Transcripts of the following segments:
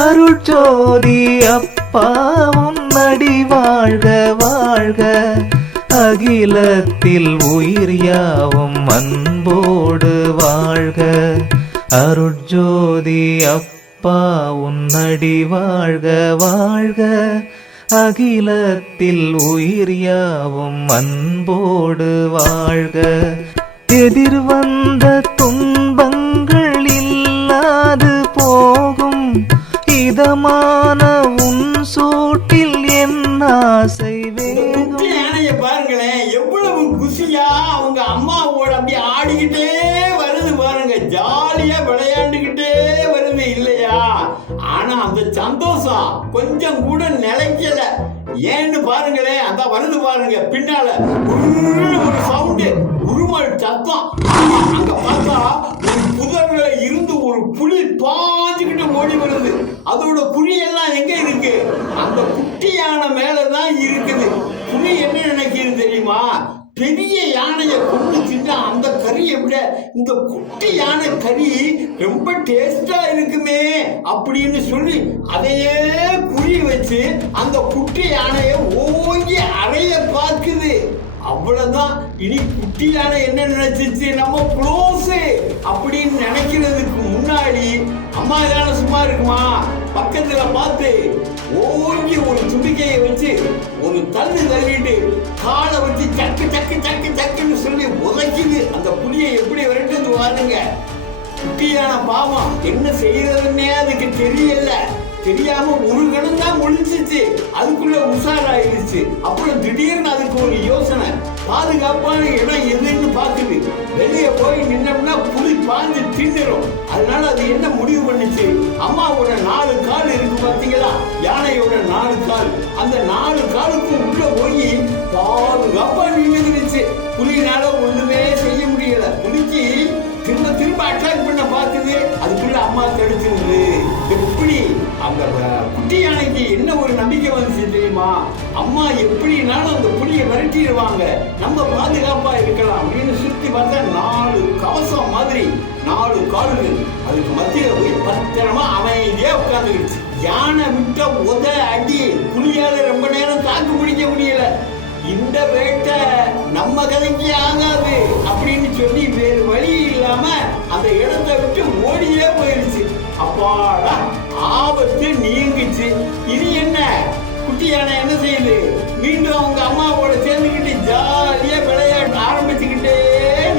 அருட்ஜோதி அப்பா உன்னடி வாழ்க வாழ்க, அகிலத்தில் உயிர் யாவும் அன்போடு வாழ்க. அருட்ஜோதி அப்பா உன்னடி வாழ்க வாழ்க, அகிலத்தில் உயிர் யாவும் அன்போடு வாழ்க. எதிர்வந்த துன்பங்கள் இல்லாது போகும், இதமான உன் சூட்டில் என் ஆசை வேகும். பாருங்களேன், எவ்வளவு குஷியா அவங்க அம்மாவோட அப்படி ஆடிக்கிட்டே வருது பாருங்க, ஜாலியா விளையாண்டுகிட்டே வருது இல்லையா? ஆனா அந்த சந்தோஷம் கொஞ்சம் கூட நிலைக்கல. ஏன்னு பாருங்களேன், அந்த வருது பாருங்க பின்னால ஒரு சவுண்டு, உருமல் சத்தம். அங்க பார்த்தா ஒரு புதர்ல இருந்து ஒரு புலி பாஞ்சுக்கிட்டு ஓடி வருது. அதோட குறியெல்லாம் எங்க இருக்கு? அந்த குட்டி யானை மேலதான் இருக்குது. புலி என்ன நினைக்கிறது தெரியுமா? பெரிய யானையை கொண்டு தின்னா அந்த கறியை விட இந்த குட்டி யானை கறி ரொம்ப டேஸ்டா இருக்குமே அப்படின்னு சொல்லி அதையே குறி வச்சு அந்த குட்டி யானையை ஓங்கி அறைய பார்க்குது. அவ்வளவுதான். இனி குட்டி யானை என்ன நினைச்சிச்சு, நம்ம க்ளோஸ் அப்படின்னு நினைக்கிறதுக்கு முன்னாடி அம்மா யானை சும்மா இருக்குமா? பக்கத்துல பார்த்து ஓங்கி ஒரு தும்பிக்கையை வச்சு ஒரு தள்ளு தள்ளிட்டு காலை வச்சு சக்கு சக்கு சக்கு சக்குன்னு சொல்லி உதைக்குது. அந்த புலியை எப்படி விரட்டுது பாருங்க. குட்டியான பாவம் என்ன செய்யறதுன்னே அதுக்கு தெரியல. தெரியாம ஒரு கணம் தான் ஒழிச்சிச்சு, அதுக்குள்ள உஷாராயிருச்சு. அப்புறம் திடீர்னு அதுக்கு ஒரு யோசனை, பாதுகாப்பான இடம் எதுன்னு பாக்குது. வெளியே போய் நின்னோம்னா புலி பாஞ்சு தின்னுரும். அதனால அது என்ன முடிவு பண்ணுச்சு, அம்மாவோட 4 கால் இருக்கு பாத்தீங்களா, யானையோட 4 கால், அந்த 4 காலுக்கும் உள்ள போய் பாதுகாப்பா நின்றுச்சு. புலினால ஒண்ணுமே செய்ய முடியல. புலிக்கு திரும்ப திரும்ப அட்டாக் பண்ண பார்க்குது, அதுக்குள்ள அம்மா தடுத்துருது. எப்படி அந்த குட்டி யானைக்கு என்ன ஒரு நம்பிக்கை வந்துச்சு தெரியுமா? அம்மா எப்படினாலும் அந்த புலியை விரட்டிடுவாங்க, நம்ம பாதுகாப்பா இருக்கலாம் அப்படின்னு சுத்தி பார்த்தா 4 கவசம் மாதிரி 4 கால்கள் அதுக்கு மத்தியில போய் பத்திரமா அமைதியா உட்கார்ந்துருச்சு. யானை விட்ட உத அடி புலியால ரொம்ப நேரம் தாக்கு பிடிக்க முடியல. இந்த வேட்டை நம்ம கதைக்கு ஆகாது அப்படின்னு சொல்லி வேறு வழி இல்லாம அந்த இடத்தை விட்டு ஓடியே போயிருச்சு. அப்பாடா, ஆபத்து நீங்கிச்சு. இது என்ன, குட்டி யானை என்ன செய்யுது, மீண்டும் அவங்க அம்மாவோட சேர்ந்துக்கிட்டு ஜாலியா விளையாட ஆரம்பிச்சுக்கிட்டே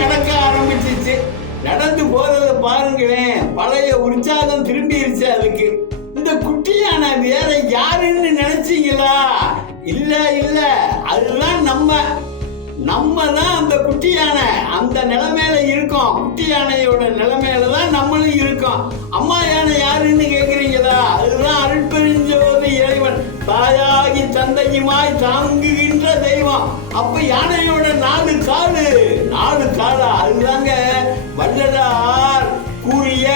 நடக்க ஆரம்பிச்சிச்சு. நடந்து போறத பாருங்களேன், பழைய உற்சாகம் திரும்பிருச்சு அதுக்கு. இந்த குட்டி யானை வேற யாருன்னு நினைச்சீங்களா? இல்ல இல்ல, அதுதான் நம்ம தான் அந்த குட்டி யானை. அந்த நிலைமையில இருக்கோம். குட்டி யானையோட நிலைமையில தான் நம்மளும் இருக்கோம். அம்மா யானை யாருன்னு கேக்குறீங்களா? அதுதான் அருட்பெருஞ்சோதி இறைவன், தாயாகி தந்தையுமாய் தாங்குகின்ற தெய்வம். அப்ப யானையோட 4 காலா, அதுதாங்க வள்ளலார் கூறிய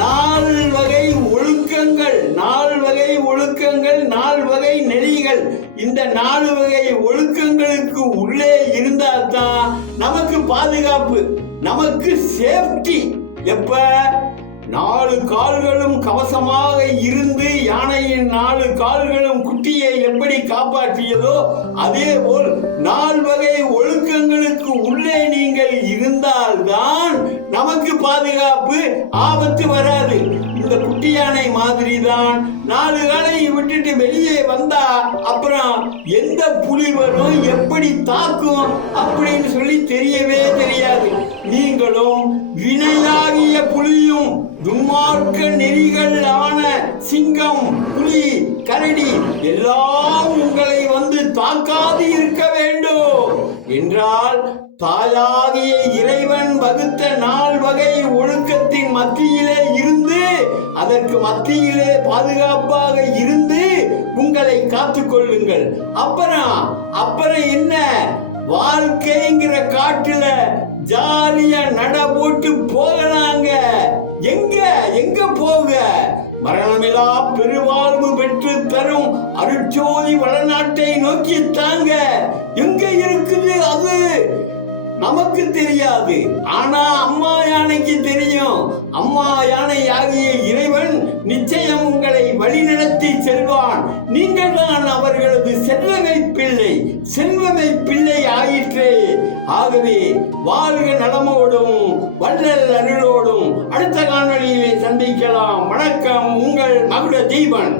4 வகை ஒழுக்கங்கள், 4 வகை ஒழுக்கங்கள், 4 வகை நெறிகள். இந்த 4 வகை ஒழுக்கங்களுக்கு உள்ளே இருந்தால்தான் நமக்கு பாதுகாப்பு, நமக்கு சேஃப்டி. எப்ப 4 கால்களும் கவசமாக இருந்து யானையின் 4 கால்களும் குட்டியை எப்படி காப்பாற்றியதோ அதே போல் 4 வகை ஒழுக்கங்களுக்கு உள்ளே நீங்கள் இருந்தால்தான் நமக்கு பாதுகாப்பு, ஆபத்து வராது. இந்த குட்டி யானை மாதிரி தான் 4 காலை விட்டுட்டு வெளியே வந்தா அப்புறம் எந்த புலி வரும், எப்படி தாக்கும் அப்படின்னு சொல்லி தெரியவே தெரியாது. நீங்களும் வினையாகிய புலியும் துன்மார்க்க நெறிகள் ஆன சிங்கம், புலி, கரடி எல்லாம் உங்களை வந்து தாக்காது இருக்க வேண்டும் என்றால் தாயாகிய இறைவன் வகுத்த 4 வகை ஒழுக்கத்தின் மத்தியிலே இருந்து, அதற்கு மத்தியிலே பாதுகாப்பாக இருந்து உங்களை காத்துக் கொள்ளுங்கள். அப்புறம் என்ன, வாழ்க்கைங்கிற காட்டுல ஜாலியா நட போட்டு போகலாங்க. எங்க போக? மரணமில்லா பெருவாழ்வு பெற்று தரும் அருட்சோதி வளநாட்டை நோக்கி தாங்க. எங்க இருக்குது அது? நமக்கு தெரியாது, ஆனா அம்மா யானைக்கு தெரியும். அம்மா யானை ஆகிய இறைவன் நிச்சயம் உங்களை வழிநடத்தி செல்வான். நீங்கள் தான் அவர்களது செல்வமை பிள்ளை, செல்வமை பிள்ளை ஆயிற்றே. ஆகவே வாழ்க நலமோடும் வள்ளல் அருளோடும். அடுத்த காணொளியிலே சந்திக்கலாம். வணக்கம், உங்கள் மகுட தீபன்.